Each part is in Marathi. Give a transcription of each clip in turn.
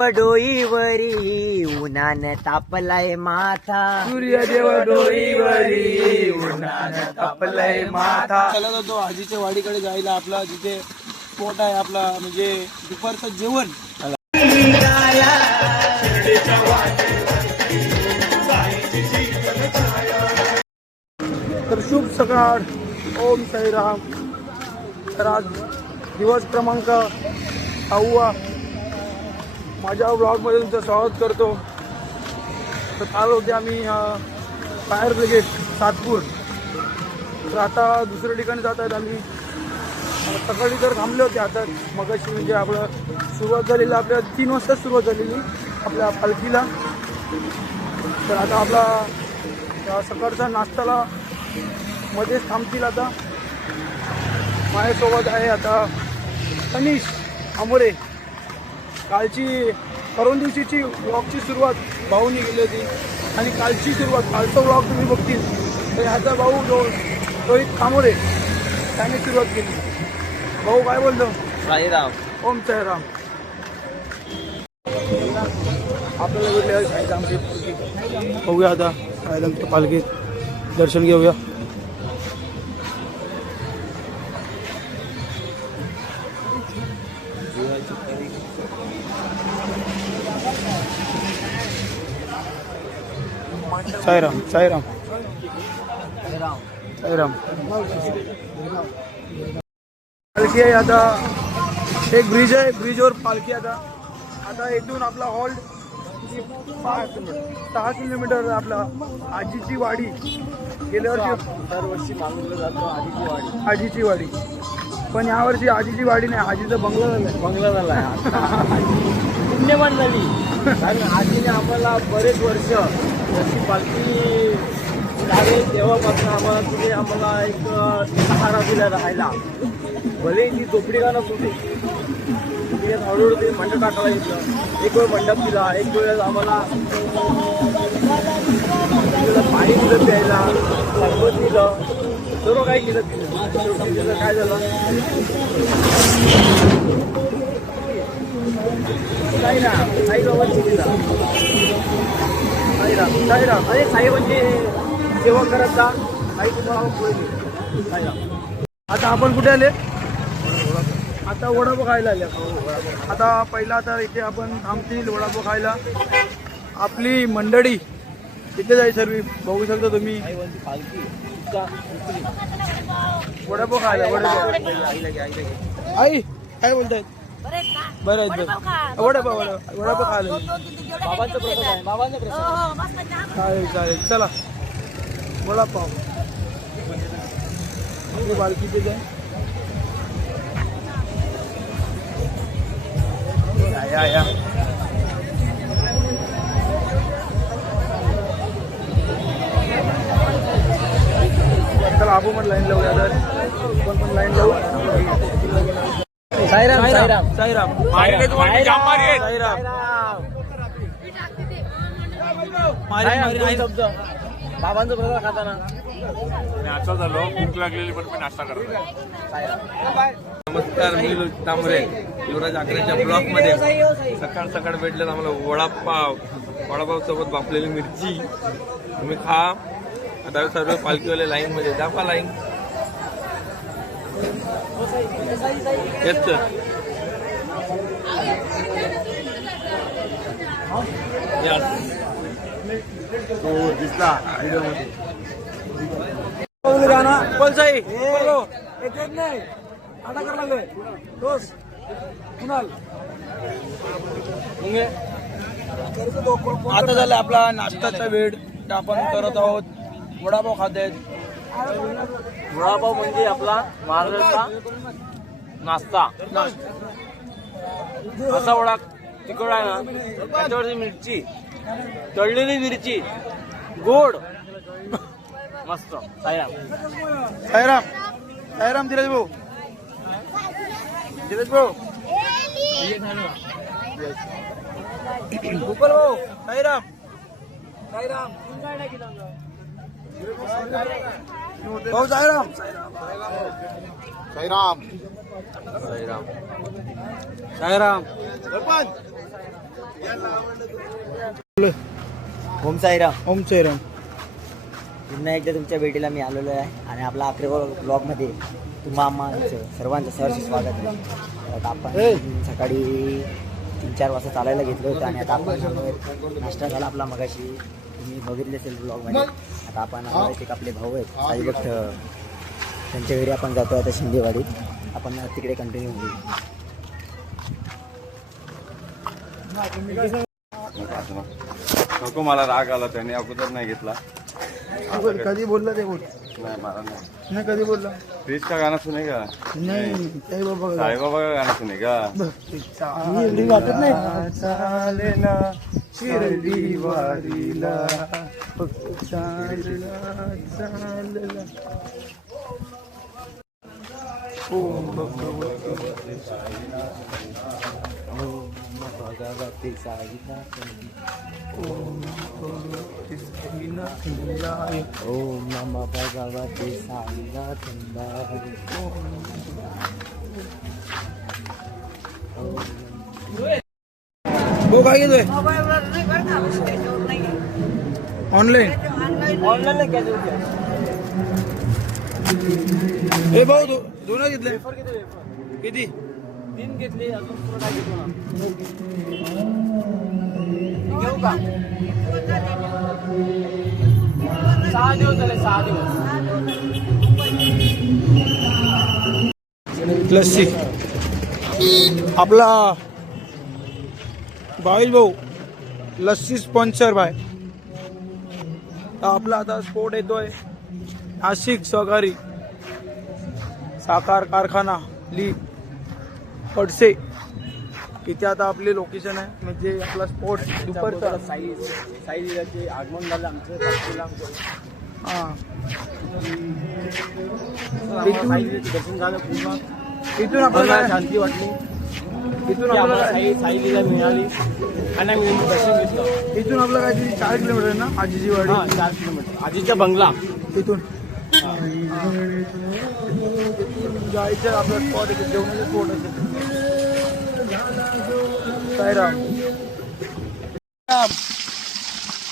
डोईवरी उन्हान तापलाय माथा, सूर्यदेव डोईवरी उन्हान तापलाय माथा. चला जातो आजीच्या वाडीकडे जायला, आपला जिथे स्पॉट आहे आपला, म्हणजे दुपारचं जेवण. तर शुभ सकाळ, ओम साईराम. तर आज दिवस क्रमांक 6 माझ्या ब्लॉगमध्ये तुमचं स्वागत करतो. तर काल होते आम्ही फायर ब्रिगेड सातपूर. तर आता दुसऱ्या ठिकाणी जात आहेत आम्ही. सकाळी तर थांबले होते, आता मगाशी म्हणजे आपलं सुरुवात झालेली, आपल्या 3 वाजता सुरुवात झालेली आपल्या पालखीला. तर आता आपला सकाळचा नाश्त्याला मध्येच थांबतील. आता माझ्यासोबत आहे आता तनिष अमोरे. कालची परवा दिवशीची व्लॉगची सुरुवात भाऊनी केली होती, आणि कालची सुरुवात, कालचा व्लॉग तुम्ही बघतील तर ह्याचा भाऊ रोहित कामोरे त्याने सुरुवात केली. भाऊ काय बोलतो? साईराम. ओम साईराम. आपल्याला भेटले साईरामची पालखी, बघूया आता साईरामच्या पालखीत दर्शन घेऊया. साईराम साईराम साईराम. पालखी आहे आता, एक ब्रिज आहे, ब्रिजवर पालखी. आता इथून आपला हॉल्ट 6 किलोमीटर आपला आजीची वाडी. गेल्या वर्षी दरवर्षी मागवलं जातो आजीची वाडी, पण यावर्षी आजीची वाडी नाही, आजीचा बंगला झालाय. बंगला झाला पुण्यमान झाली. कारण आजीने आम्हाला बरेच वर्ष जशी पालखी झाली तेव्हापासून आम्हाला एक सहारा दिला राहायला. भले ही झोपडी का नसते, हळूहळू ते मंडप टाकायला घेतलं. एक वेळ मंडप दिला, एक वेळ आम्हाला पाणी दिलं प्यायला, सरबत दिलं, सर्व काही केलं. तिथं काय झालं, साईबाबांची दिला. साईराम अरे साईबांची सेवा करत जा, काही तुम्हाला पुढे साईराम. आता आपण कुठे आले? आता वडापाव खायला आले. आता पहिला आता इथे आपण थांबतील वडापाव खायला. आपली मंडळी इथे जाईल सर्व, बघू शकता तुम्ही. वडापाव खायला. आई काय बोलतायत? बरं आहेत. वडापाव खायला. बाबांचा प्रसाद आहे, बाबांचा प्रसाद. चालेल चालेल, चला वडापाव. आपली पालखीचीच आहे. या चला आपण पण लाईन लावूया. तर आपण पण लाईन लावू. साईराम साईराम साईराम शब्द बाबांचा प्रसाद खाताना नाश्ता झालो, भूक लागलेली पण मी नाश्ता करतो. नमस्कार, मी तांबरे, युवराज आकरेच्या ब्लॉकमध्ये. सकाळ सकाळ भेटलं आम्हाला वडापाव सोबत बापलेली मिरची. तुम्ही खा. आता सर्व पालखीवाले लाईन मध्ये दाखवा. लाईन येत दिसला बोल साई बोलो. एक नाही आता करायला लागलोय दोस्त कुणाल. आता झालं आपला नाश्त्याचा वेळ. आपण करत आहोत वडापाव खात आहेत. वडापाव म्हणजे आपला महाराष्ट्राचा नाश्ता. असा वडा तिखट आहे ना, त्याच्यावरची मिरची, तळलेली मिरची, गोड, मस्त. साईराम साईराम साईराम. धीरज भाऊ गोपाल भाऊ साईराम साईराम भाऊ साईराम साईराम साईराम. ओम साईराम. ओम साईराम. पुन्हा एकदा तुमच्या भेटीला मी आलेलो आहे आणि आपला अकरेवा ब्लॉगमध्ये तुम्हा आम्हाचं सर्वांचं सहर्ष स्वागत आहे. तर आपण सकाळी 3-4 वाजता चालायला घेतलं होतं आणि आता आपण नाश्ता झाला आपला मगाशी, तुम्ही बघितले असेल ब्लॉगमध्ये. आता आपण एक आपले भाऊ आहेत साईभक्त, त्यांच्या घरी आपण जातो आता शिंदेवाडीत. आपण तिकडे कंटिन्यू होईल. नको, मला राग आला, त्याने अगोदर नाही घेतला. कधी बोलला ते बोल. नाही, मला नाही. नाही कधी बोलला. प्लीज का गाना सुनेगा? नाही साई बाबा साई बाबा का गाना सुनेगा? एवढी वाटत नाही. चाले ना शिर्डी वारीला, चालला चालला. ओम भगवते भगवती साईनाथ, ओम भगवते साईनाथाय, ओम नमः भगवते साईनाथ. भाऊ काय घेतोय ऑनलाईन. हे भाऊ दोन घेतले किती? 3 घेतले, अजून थोडं काय घेतो ना. घेऊ का? 6 दिवस झाले, 6 दिवस. लस्सी आपला बाईल भाऊ लस्सी स्पॉन्सर बाय. आपला आता स्पोर्ट येतोय नाशिक सहकारी साखर कारखाना ली पडसे. इथे आता आपले लोकेशन आहे, म्हणजे आपला स्पोर्ट दुपारचा. साईचे आगमन झालं आमचं पाचवीला. हां साईचं दर्शन झालं पूर्ण. इथून आपल्याला मला शांती वाटली. इथून आपल्याला साईलीला मिळाली आणि आम्ही दर्शन घेतलं. इथून आपलं काहीतरी 4 किलोमीटर आहे ना आजीची वाडी. 4 किलोमीटर. आजीचा बंगला. इथून जायचं आपला स्पॉट आहे, जेवणाचं स्पॉट आहे. साईराम.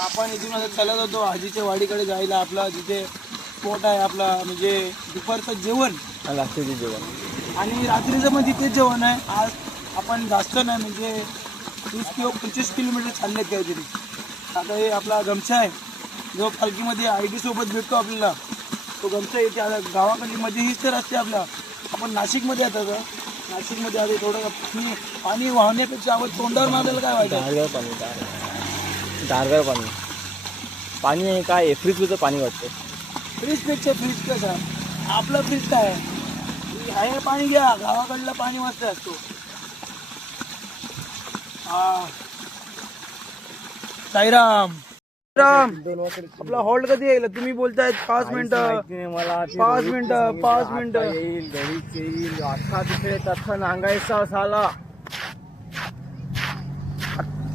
आपण इथून आता चालत होतो आजीच्या वाडीकडे जायला. आपला जिथे स्पॉट आहे आपला, म्हणजे दुपारचं जेवण रात्रीचे जेवण आणि रात्रीचं पण तिथेच जेवण आहे. आज आपण जास्त नाही, म्हणजे 20-25 किलोमीटर चाललेत काहीतरी. आता हे आपला गमछा आहे जो पालखीमध्ये ID सोबत भेटतो आपल्याला, तो गमछा येते. आता गावाकडली मध्ये हीच तर असते आपल्या. आपण नाशिकमध्ये आता नाशिकमध्ये आले थोडं पाणी वाहण्यापेक्षा आपण तोंडावर मारायला काय व्हायचं. गारगार पाणी. पाणी आहे काय, फ्रीजचं पाणी वाटतं. फ्रीजपेक्षा फ्रीज कसं आपलं फ्रीज काय आहे, हे पाणी घ्या. गावाकडलं पाणी मस्त असतो. हा साईराम. राम आपला हॉल्ट कधी येईल? तुम्ही बोलतायत 5 मिनिटं. मला 5 मिनिटं 5 मिनिटं येईल, घरीच येईल. आता तिकडे तथा नांगायचा झाला.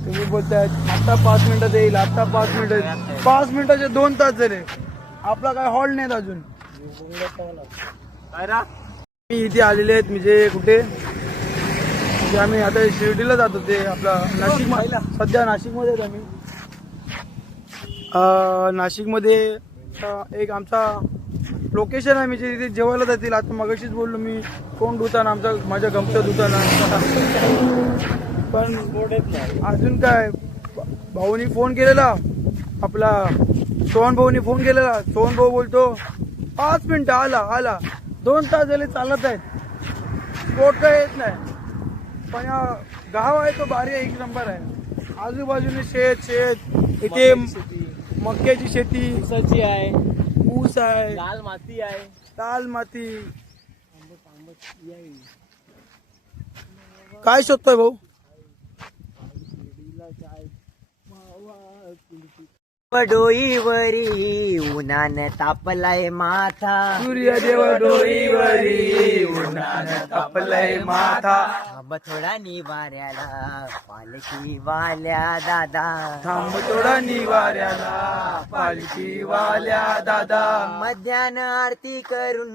तुम्ही बोलतायत आता 5 मिनिटात येईल, आता 5 मिनिटं. 5 मिनिटाचे 2 तास झाले. आपला काय हॉल्ट नाहीत अजून. काय रा? मी इथे आलेले आहेत, म्हणजे कुठे, म्हणजे आम्ही आता शिर्डीला जातो. ते आपला नाशिक, सध्या नाशिकमध्ये आहेत आम्ही. नाशिकमध्ये एक आमचा लोकेशन आहे, म्हणजे तिथे जेवायला जातील. आता मगाशीच बोललो मी, कोण दुकान माझ्या गमचं दुकान. पण अजून काय, भाऊनी फोन केलेला, आपला सोहन भाऊनी फोन केलेला. सोहन भाऊ बोलतो 5 मिनिटं आला. 2 तास झाले चालत आहेत, स्पोर्ट काय येत नाही. पण गाव आहे तो भारी आहे, 1 नंबर आहे. आजूबाजूने शेत इथे मक्याची शेती, ऊसाची आहे, ऊस आहे, लाल माती आहे. लाल माती. काय शोधतोय भाऊ? डोईवरी उन्हान तापलाय माथा, सूर्यदेव डोईवरी उन्हान तापलय माथा, थांब थोडा निवाऱ्याला पालखी वाल्या दादा, थांब थोडा निवाऱ्याला पालखी वाल्या दादा, मध्यान आरती करून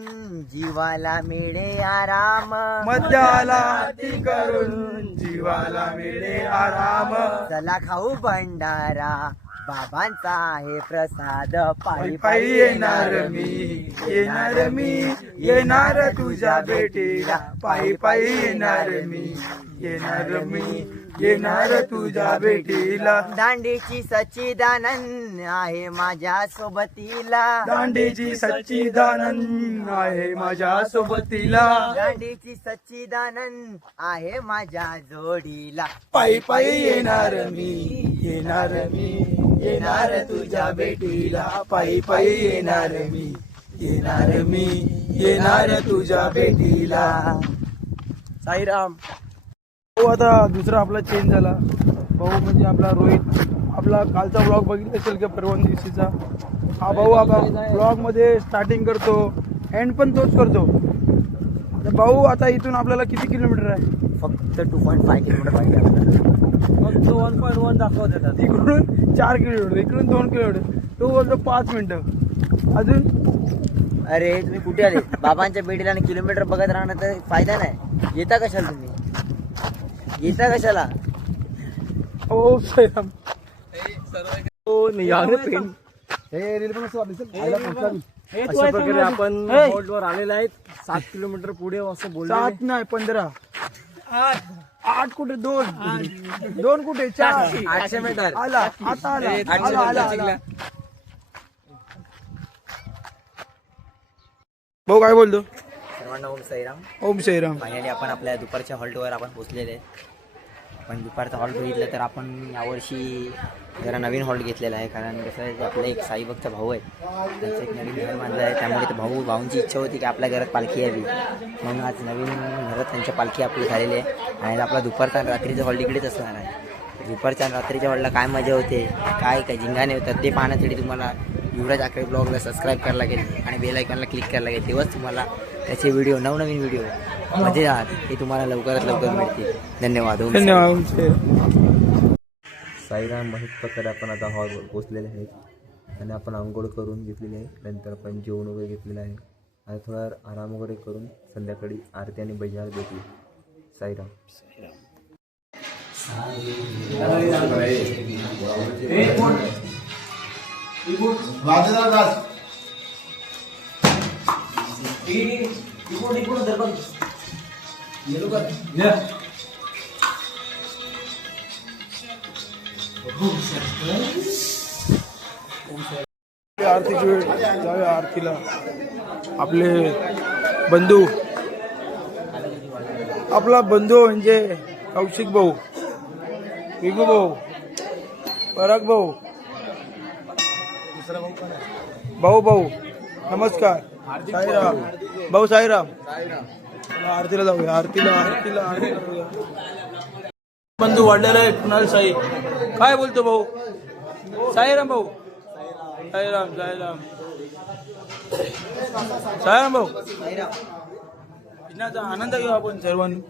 जीवाला मिळे आराम, मध्याला आरती करून जीवाला मिळे आराम, चला खाऊ भंडारा बाबांचा आहे प्रसाद, पायी पायी येणार मी येणार तुझ्या भेटीला, पायी पायी येणार तुझ्या भेटीला, दांडीची सच्चिदानंद आहे माझ्या सोबतीला, दांडीची सच्चिदानंद आहे माझ्या सोबतीला, दांडीची सच्चिदानंद आहे माझ्या जोडीला, पायी पायी येणार तुझ्या भेटीला, पायी पायी येणार तुझ्या भेटीला. साईराम भाऊ, आता दुसरा आपला चेंज झाला. भाऊ म्हणजे आपला रोहित. आपला कालचा ब्लॉग बघितला असेल का, परवा दिवशीचा. हा भाऊ आपण ब्लॉग मध्ये स्टार्टिंग करतो, एंड पण तोच करतो. तर भाऊ आता इथून आपल्याला किती किलोमीटर आहे? फक्त 2.5 किलोमीटर पाहिजे आपल्याला. फक्त 1.1 दाखवत येतात. इकडून 4 किलोमीटर, इकडून 2 किलोमीटर. तो बोलतो 5 मिनिटं. अजून अरे तुम्ही कुठे आले? बाबांच्या भेटीला आणि किलोमीटर बघत राहणं तर फायदा नाही. येता कशाला तुम्ही? येता कशाला? ओ साईराम. अशा प्रकारे आपण बोर्डवर आलेले आहेत. 7 किलोमीटर पुढे असं बोलले. 7 नाही 15. 8 कुठे? 2 कुठे? 4. 800 मीटर. आला आता आला. भाऊ काय बोलतो? सर्वांना ओम साईराम. ओम साईराम. फायनली आपण आपल्या दुपारच्या हॉल्टवर आपण पोहोचलेले आहे. पण दुपारचा हॉल्ट बघितलं तर आपण यावर्षी जरा नवीन हॉल्ट घेतलेला आहे. कारण कसं आहे, आपला एक साईबागचा भाऊ आहे, त्यांचं एक नवीन घर बांधलं आहे. त्यामुळे ते भाऊंची इच्छा होती की आपल्या घरात पालखी यावी, म्हणून आज नवीन घरात त्यांच्या पालखी आपली झालेली आहे. आणि आपला दुपारचा आणि रात्रीचा हॉल्ट इकडेच असणार आहे. दुपारच्या आणि रात्रीच्या हॉल्टला काय मजा होते, काय काय जिंगाने होतात ते पाहण्यासाठी तुम्हाला युवराज आकरे ब्लॉगला सबस्क्राईब करायला लागेल आणि बेल आयकॉनला क्लिक करायला लागेल. तेव्हाच तुम्हाला त्याचे व्हिडिओ, नवनवीन व्हिडिओ मजेदार हे तुम्हाला लवकरात लवकर मिळतील. धन्यवाद. धन्यवाद. साईराम महेश प्रकारे आपण आता हॉलवर पोचलेले आहेत आणि आपण आंघोळ करून घेतलेली आहे. नंतर आपण जेवण वगैरे घेतलेलं आहे. आता थोडा आराम वगैरे करून संध्याकाळी आरती आणि बजार भेटू. साईराम. आरतीची वेळ, जाऊया आरतीला. आपले बंधू, आपला बंधू म्हणजे कौशिक भाऊ, विगू भाऊ, पराग भाऊ, भाऊ नमस्कार. साईराम भाऊ. साईराम. आरतीला जाऊया. आरतीला बंधू वाढलेला आहे कुणाल साई. काय बोलतो भाऊ? साईराम भाऊ. साईराम भाऊ. इनाचा आनंद घेऊ आपण सर्वांनी.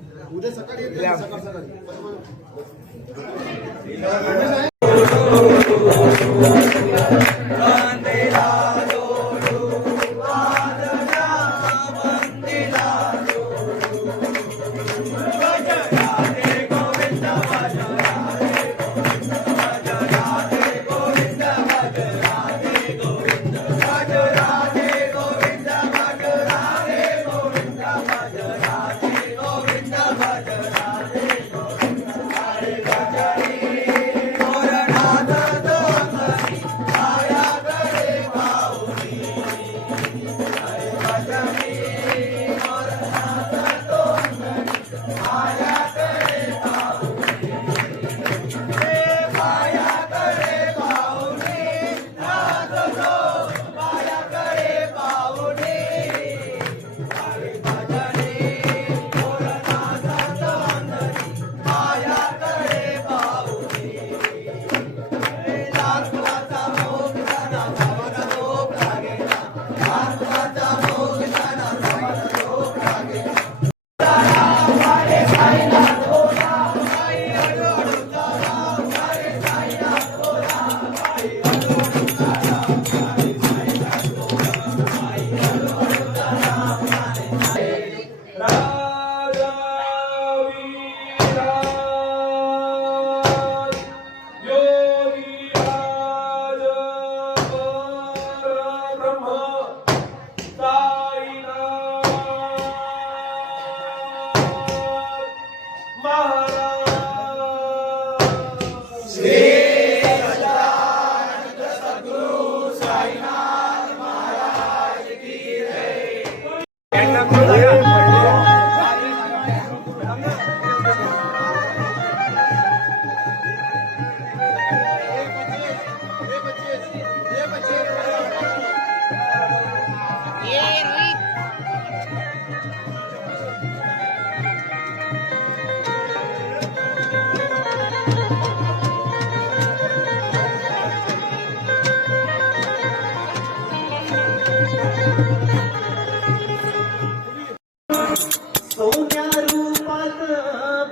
सोन्या रूपात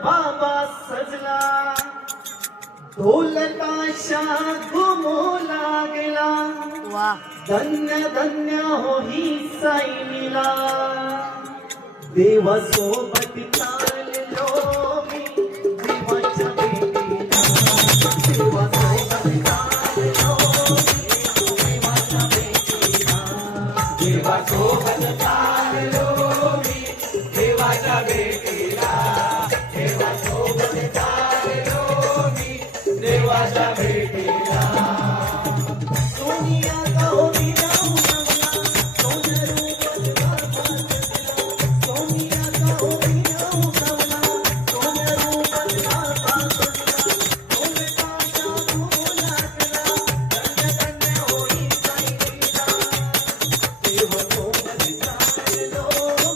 बाबा सजला, ढोल ताशा घुमू लागला. धन्य धन्य हो ही साईलीला, देवासोबत चाललो मी देवाच्या भेटीला. देवासोबत चाललो मी देवाच्या भेटीला. देवासोबत चाललो मी देवाच्या भेटीला. देवासोबत चाललो मी देवाच्या भेटीला. सोनिया गावी जाऊ नवला, सोन्या रूपात बाबा सजला. सोनिया गावी जाऊ नवला, सोन्या रूपात बाबा सजला. ढोल ताशा घुमू लागला, धन्य धन्य होई साईलीला. देवासोबत चाललो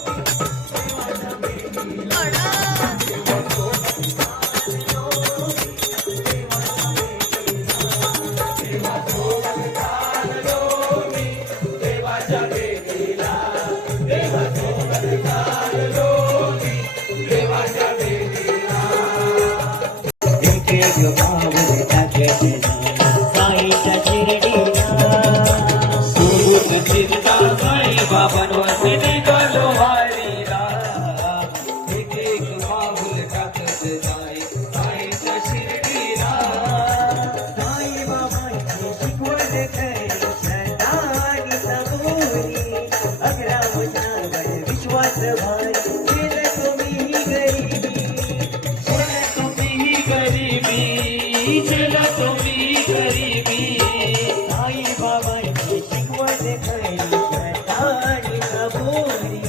मी देवाच्या भेटीला. देवासोबत चाललो मी देवाच्या भेटीला. देवासोबत चाललो मी देवाच्या भेटीला. देवासोबत चाललो मी देवाच्या भेटीला. साईच्या शिर्डीला सुबुत चिंता साई बाबांवर निघालो वारीला. एक एक पाऊल टाकत जाई साईच्या शिर्डीला. साई बाबांची शिकवण खरी श्रद्धा आणि सबुरी. 11 वचनावर विश्वास भारी केलं तुम्ही गरिबी. चला तुम्ही गरिबी, चला तुम्ही गरिबी. साई बाबांची शिकवण खरी श्रद्धा आणि सबुरी.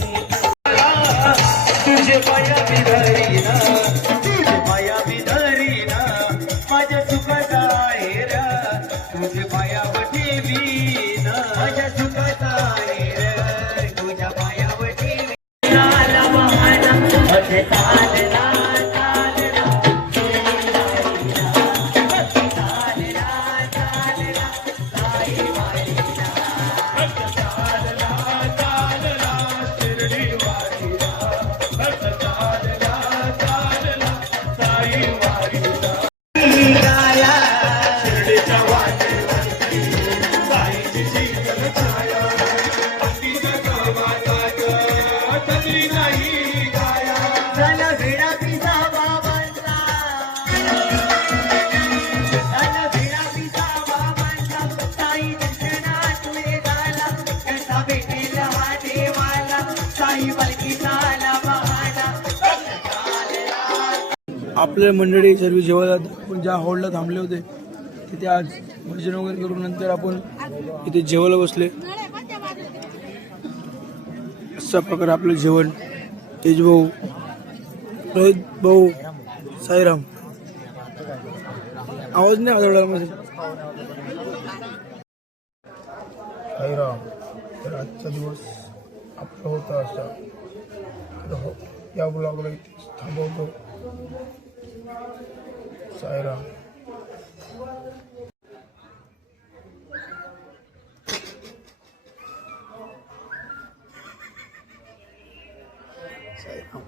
तुझे पाया बिधारीना, तुझे पाया बिधारीना, माझ्या सुखाचा आहे रा. तुझे पायावर ठेवीना, माझ्या सुखाचा आहे रा. तुझ्या पायावर ठेवी. लाला वाहना असे चालला चालला शिर्डीला गेला. चालला चालला साई वारीला. चालला चालला शिर्डी वारीला. चालला चालला साई वारीला. निघाला शिर्डीच्या वाटेवरती साईची शीतल छाया. तिच्या गावाचा टकली नाही गाया. झाला भिडा पिसा बाबांचा. झाला भिडा पिसा बाबांचा. साई दर्शनात निघाला. कसा भेटेल हा देवाला. साई पालखी झाला बहाना. आपल्या मंडळी सर्व जेवायला आपण ज्या हॉलला थांबले होते तिथे आज भजन वगैरे करून नंतर आपण इथे जेवायला बसले. अशा प्रकारे आपलं जेवण तेज भाऊ, रोहित भाऊ, साईराम. आवाज नाही आढळला मध्ये. साईराम. तर आजचा दिवस आपला होता असा. तर या ब्लॉगला इथे थांबवतो. साईराम. साईराम.